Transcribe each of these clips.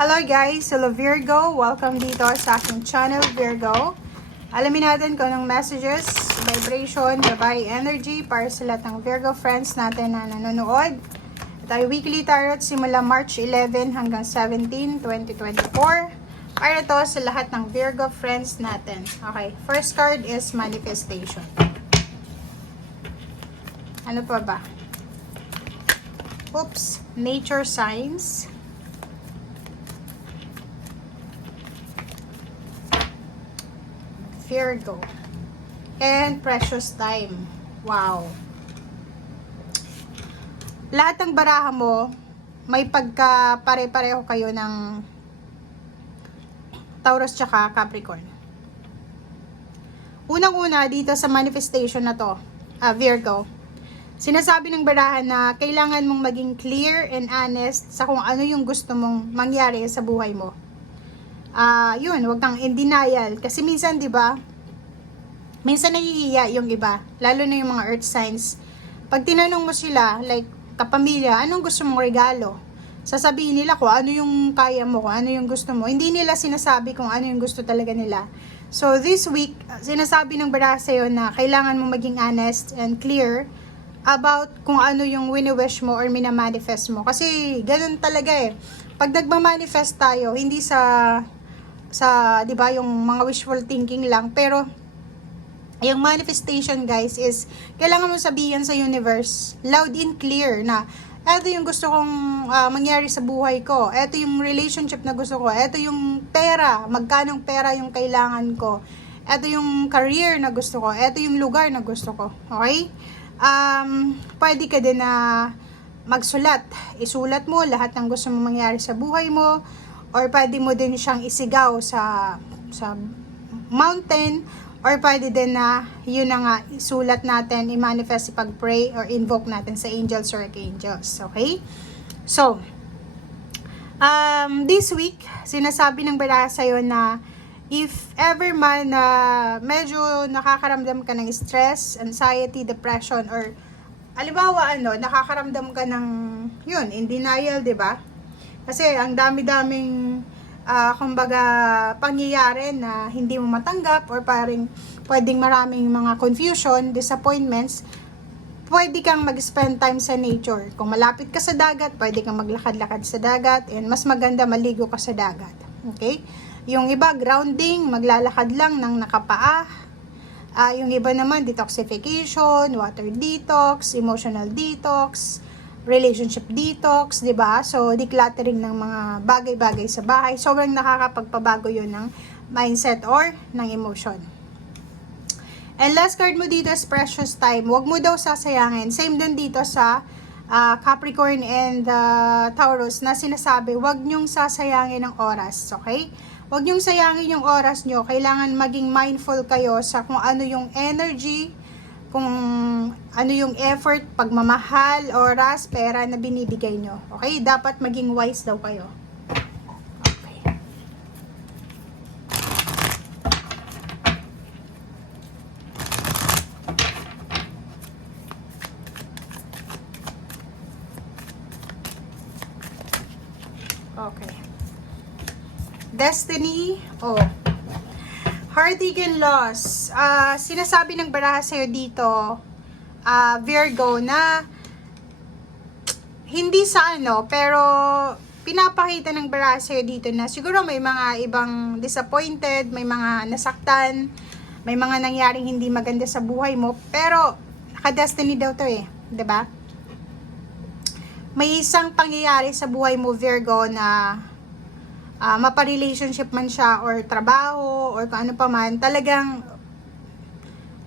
Hello guys! Hello Virgo! Welcome dito sa aking channel, Virgo. Alamin natin kung anong messages, vibration, babae energy para sa lahat ng Virgo friends natin na nanonood. Ito ay weekly tarot simula March 11 hanggang 17, 2024. Para to sa lahat ng Virgo friends natin. Okay, first card is manifestation. Ano pa ba? Oops, nature signs. Virgo. And precious time. Wow. Lahat ng baraha mo, may pagka pare-pareho kayo ng Taurus tsaka Capricorn. Unang-una dito sa manifestation na to, Virgo, sinasabi ng baraha na kailangan mong maging clear and honest sa kung ano yung gusto mong mangyari sa buhay mo. Yun, wag kang in denial. Kasi minsan, di ba, minsan nahihiya yung iba, lalo na yung mga earth signs. Pag tinanong mo sila, like, kapamilya, anong gusto mong regalo? Sasabihin nila kung ano yung kaya mo, kung ano yung gusto mo. Hindi nila sinasabi kung ano yung gusto talaga nila. So, this week, sinasabi ng baraha sa'yo na kailangan mo maging honest and clear about kung ano yung wini-wish mo or minamanifest mo. Kasi, ganun talaga eh. Pag nagmamanifest tayo, hindi sa 'di ba, yung mga wishful thinking lang, pero yung manifestation guys is kailangan mo sabihin sa universe loud and clear na eto yung gusto kong mangyari sa buhay ko, eto yung relationship na gusto ko, eto yung pera, magkanong pera yung kailangan ko, eto yung career na gusto ko, eto yung lugar na gusto ko. Okay? Pwede ka din na magsulat, isulat mo lahat ng gusto mong mangyari sa buhay mo. Or pwede mo din siyang isigaw sa mountain, or pwede din na yun na nga isulat natin, i-manifest, pag-pray or invoke natin sa angels or archangels. Okay? So, this week, sinasabi ng baraha sa'yo na if ever man na medyo nakakaramdam ka ng stress, anxiety, depression, or halimbawa nakakaramdam ka ng yun, in denial, 'di ba? Kasi ang dami-daming kumbaga pangyayari na hindi mo matanggap, or parang pwedeng maraming mga confusion, disappointments. Pwede kang mag-spend time sa nature. Kung malapit ka sa dagat, pwede kang maglakad-lakad sa dagat, and mas maganda maligo ka sa dagat. Okay? Yung iba grounding, maglalakad lang ng nakapaa. Yung iba naman detoxification, water detox, emotional detox, relationship detox, 'di ba? So decluttering ng mga bagay-bagay sa bahay. Sobrang nakakapagpabago 'yun ng mindset or ng emotion. And last card mo dito is precious time. Huwag mo daw sasayangin. Same din dito sa Capricorn and Taurus na sinasabi, huwag nyong sasayangin ng oras, okay? Huwag nyong sayangin yung oras nyo. Kailangan maging mindful kayo sa kung ano yung energy, kung ano yung effort, pagmamahal, oras, pera na binibigay nyo. Okay? Dapat maging wise daw kayo. Okay. Okay. Destiny. Oh. Heartache and loss. Sinasabi ng baraha sa'yo dito, Virgo, na hindi sa pero pinapakita ng baraha sa'yo dito na siguro may mga ibang disappointed, may mga nasaktan, may mga nangyaring hindi maganda sa buhay mo, pero naka-destiny daw to eh, 'di ba? May isang pangyayari sa buhay mo, Virgo, na mapa-relationship man siya or trabaho or kung ano pa man, talagang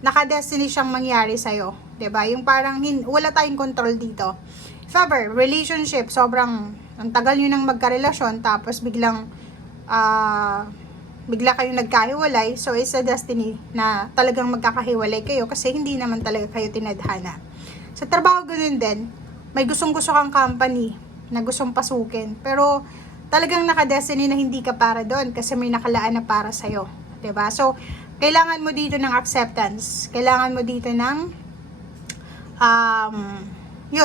naka-destiny siyang mangyari sa'yo. 'Di ba? Yung parang wala tayong control dito. If ever, relationship, sobrang ang tagal nyo nang magkarelasyon, tapos bigla kayong nagkahiwalay, so it's a destiny na talagang magkakahiwalay kayo kasi hindi naman talaga kayo tinadhana. Sa trabaho, ganun din. May gustong-gusto kang company na gustong pasukin, pero talagang naka-destiny na hindi ka para doon kasi may nakalaan na para sa'yo. 'Di ba? So, kailangan mo dito ng acceptance. Kailangan mo dito ng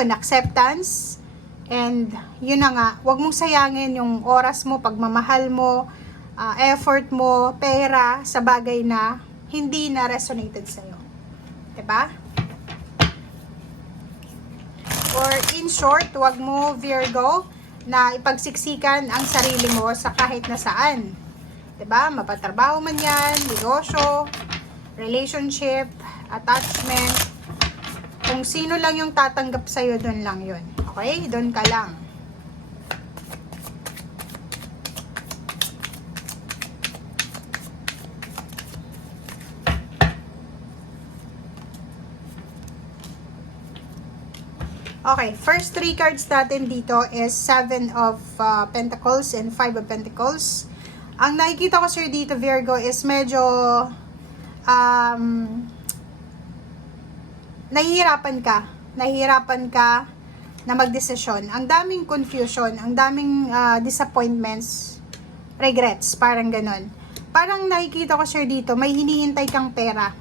acceptance. And yun na nga, wag mong sayangin yung oras mo, pagmamahal mo, effort mo, pera sa bagay na hindi na resonated sa'yo. Diba? Or in short, wag mo, Virgo, na ipagsiksikan ang sarili mo sa kahit na saan. Diba? Mapatrabaho man yan, negosyo, relationship, attachment. Kung sino lang yung tatanggap sa'yo, doon lang yun. Okay? Doon ka lang. Okay, first three cards natin dito is 7 of Pentacles and 5 of Pentacles. Ang nakikita ko sir dito, Virgo, is medyo nahihirapan ka na magdesisyon. Ang daming confusion, ang daming disappointments, regrets, parang ganun. Parang nakikita ko sir dito, may hinihintay kang pera.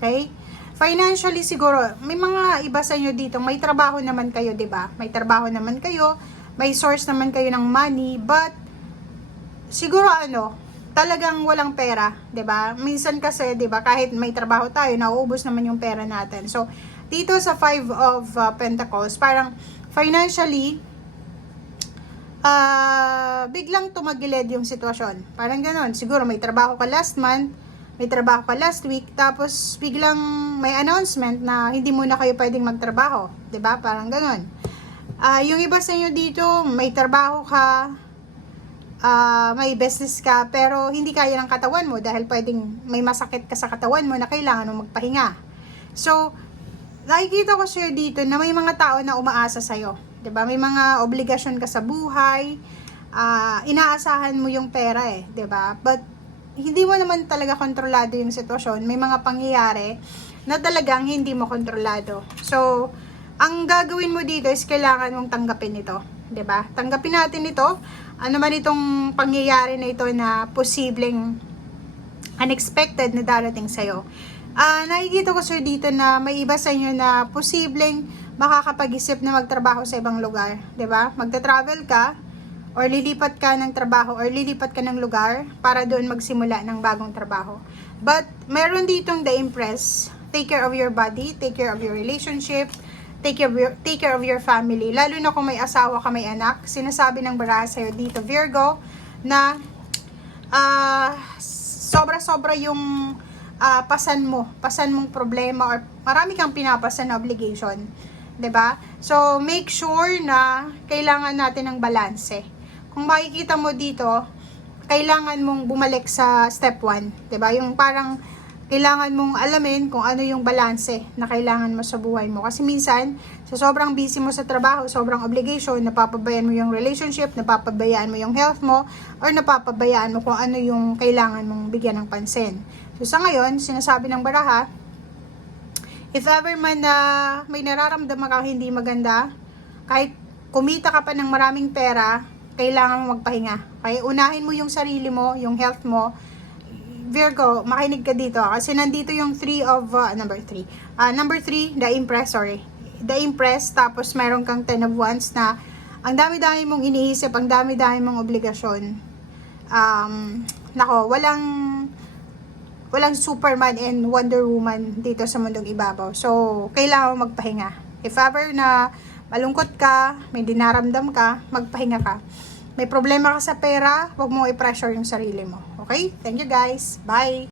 Okay? Financially siguro, may mga iba sa inyo dito, may trabaho naman kayo, 'di ba? May trabaho naman kayo, may source naman kayo ng money, but siguro talagang walang pera, 'di ba? Minsan kasi, 'di ba, kahit may trabaho tayo, nauubos naman yung pera natin. So, dito sa 5 of Pentacles, parang financially biglang tumagilid yung sitwasyon. Parang ganoon. Siguro may trabaho ka last month, may trabaho ka last week, tapos biglang may announcement na hindi mo na kayo pwedeng magtrabaho. 'Di ba? Parang ganoon. Yung iba sa inyo dito, may trabaho ka, may business ka, pero hindi kaya ng katawan mo dahil pwedeng may masakit ka sa katawan mo na kailangan mo magpahinga. So, nakikita ko sir dito na may mga tao na umaasa sa'yo. 'Di ba? May mga obligasyon ka sa buhay, inaasahan mo yung pera 'di ba? But hindi mo naman talaga kontrolado yung sitwasyon. May mga pangyayari na talagang hindi mo kontrolado. So, ang gagawin mo dito is kailangan mong tanggapin ito. 'Di ba? Tanggapin natin ito. Ano man itong pangyayari na ito na posibleng unexpected na darating sa'yo. Nakikita ko sir dito na may iba sa inyo na posibleng makakapag-isip na magtrabaho sa ibang lugar. 'Di ba? Magta-travel ka, or lilipat ka ng trabaho, or lilipat ka ng lugar para doon magsimula ng bagong trabaho. But, meron ditong the Empress. Take care of your body, take care of your relationship, take care of your family. Lalo na kung may asawa ka, may anak. Sinasabi ng baraha sa'yo dito, Virgo, na sobra-sobra yung pasan mong problema, or marami kang pinapasan na obligation. 'Di ba? So, make sure na kailangan natin ng balanse. Kung makikita mo dito, kailangan mong bumalik sa step 1, 'di ba? Yung parang kailangan mong alamin kung ano yung balanse na kailangan mo sa buhay mo. Kasi minsan, sa sobrang busy mo sa trabaho, sobrang obligation, napapabayaan mo yung relationship, napapabayaan mo yung health mo, or napapabayaan mo kung ano yung kailangan mong bigyan ng pansin. So sa ngayon, sinasabi ng baraha, if ever man na may nararamdaman kang hindi maganda, kahit kumita ka pa ng maraming pera, kailangan mo magpahinga. Kaya unahin mo yung sarili mo, yung health mo. Virgo, makinig ka dito. Kasi nandito yung number 3, the Empress, The Empress, tapos mayroon kang 10 of Wands na ang dami-dami mong iniisip, ang dami-dami mong obligasyon. Walang Superman and Wonder Woman dito sa mundong ibabaw. So, kailangan mo magpahinga. If ever na malungkot ka, may dinaramdam ka, magpahinga ka. May problema ka sa pera, huwag mo i-pressure yung sarili mo. Okay? Thank you guys. Bye!